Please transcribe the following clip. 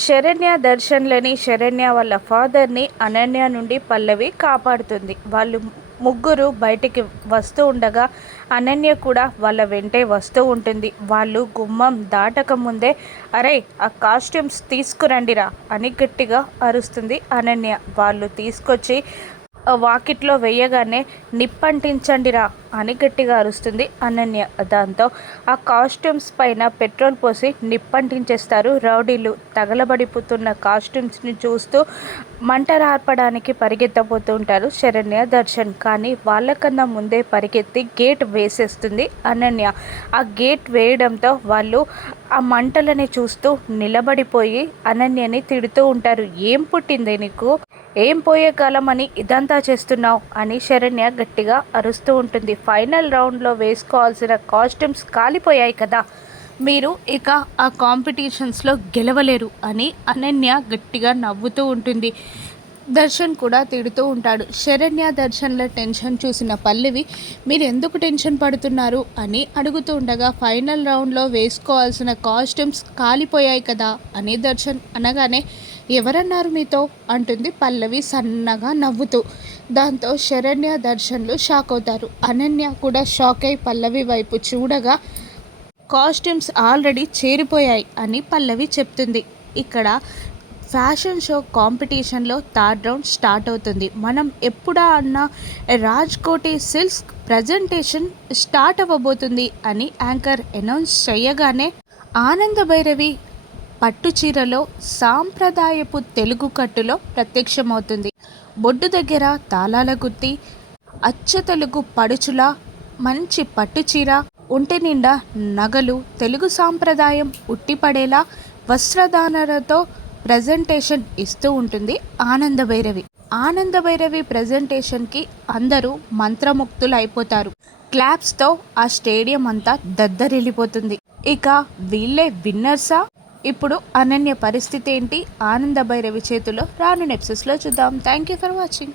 శరణ్య దర్శన్లని శరణ్య వాళ్ళ ఫాదర్ని అనన్య నుండి పల్లవి కాపాడుతుంది. వాళ్ళు ముగ్గురు బయటికి వస్తూ ఉండగా అనన్య కూడా వాళ్ళ వెంటే వస్తూ ఉంటుంది. వాళ్ళు గుమ్మం దాటక ముందే అరే ఆ కాస్ట్యూమ్స్ తీసుకురండిరా అని గట్టిగా అరుస్తుంది అనన్య. వాళ్ళు తీసుకొచ్చి వాకిట్లో వేయగానే నిప్పంటించండిరా అని గట్టిగా అరుస్తుంది అనన్య. దాంతో ఆ కాస్ట్యూమ్స్ పైన పెట్రోల్ పోసి నిప్పంటించేస్తారు రౌడీలు. తగలబడిపోతున్న కాస్ట్యూమ్స్ని చూస్తూ మంటరార్పడానికి పరిగెత్తబోతూ ఉంటారు శరణ్య దర్శన్. కానీ వాళ్ళకన్నా ముందే పరిగెత్తి గేట్ వేసేస్తుంది అనన్య. ఆ గేట్ వేయడంతో వాళ్ళు ఆ మంటలని చూస్తూ నిలబడిపోయి అనన్యని తిడుతూ ఉంటారు. ఏం పుట్టింది నీకు, ఏం పోయే కాలం అని ఇదంతా చేస్తున్నావు అని శరణ్య గట్టిగా అరుస్తూ ఉంటుంది. ఫైనల్ రౌండ్లో వేసుకోవాల్సిన కాస్ట్యూమ్స్ కాలిపోయాయి కదా, మీరు ఇక ఆ కాంపిటీషన్స్లో గెలవలేరు అని అనన్య గట్టిగా నవ్వుతూ ఉంటుంది. దర్శన్ కూడా తిడుతూ ఉంటాడు. శరణ్య దర్శన్ల టెన్షన్ చూసిన పల్లవి మీరు ఎందుకు టెన్షన్ పడుతున్నారు అని అడుగుతూ ఉండగా ఫైనల్ రౌండ్లో వేసుకోవాల్సిన కాస్ట్యూమ్స్ కాలిపోయాయి కదా అని దర్శన్ అనగానే ఎవరన్నారు మీతో అంటుంది పల్లవి సన్నగా నవ్వుతూ. దాంతో శరణ్య దర్శన్లు షాక్ అవుతారు. అనన్య కూడా షాక్ అయి పల్లవి వైపు చూడగా కాస్ట్యూమ్స్ ఆల్రెడీ చేరిపోయాయి అని పల్లవి చెప్తుంది. ఇక్కడ ఫ్యాషన్ షో కాంపిటీషన్లో థర్డ్ రౌండ్ స్టార్ట్ అవుతుంది. మనం ఎప్పుడా అన్న రాజ్కోటి సిల్క్స్ ప్రజెంటేషన్ స్టార్ట్ అవ్వబోతుంది అని యాంకర్ అనౌన్స్ చేయగానే ఆనంద భైరవి పట్టు చీరలో సాంప్రదాయపు తెలుగు కట్టులో ప్రత్యక్షమవుతుంది. బొడ్డు దగ్గర తాళాల గుత్తి, అచ్చ తెలుగు పడుచుల మంచి పట్టు చీర, ఒంటి నిండా నగలు, తెలుగు సాంప్రదాయం ఉట్టిపడేలా వస్త్రధారణతో ప్రజెంటేషన్ ఇస్తూ ఉంటుంది ఆనంద భైరవి. ఆనంద భైరవి ప్రజెంటేషన్కి అందరూ మంత్రముగ్ధులు అయిపోతారు. క్లాప్స్తో ఆ స్టేడియం అంతా దద్దరిల్లిపోతుంది. ఇక వీళ్ళే విన్నర్సా? ఇప్పుడు అనన్య పరిస్థితి ఏంటి? ఆనంద భైరవి చేతిలో రాను ఎపిసోడ్స్లో చూద్దాం. Thank you for watching.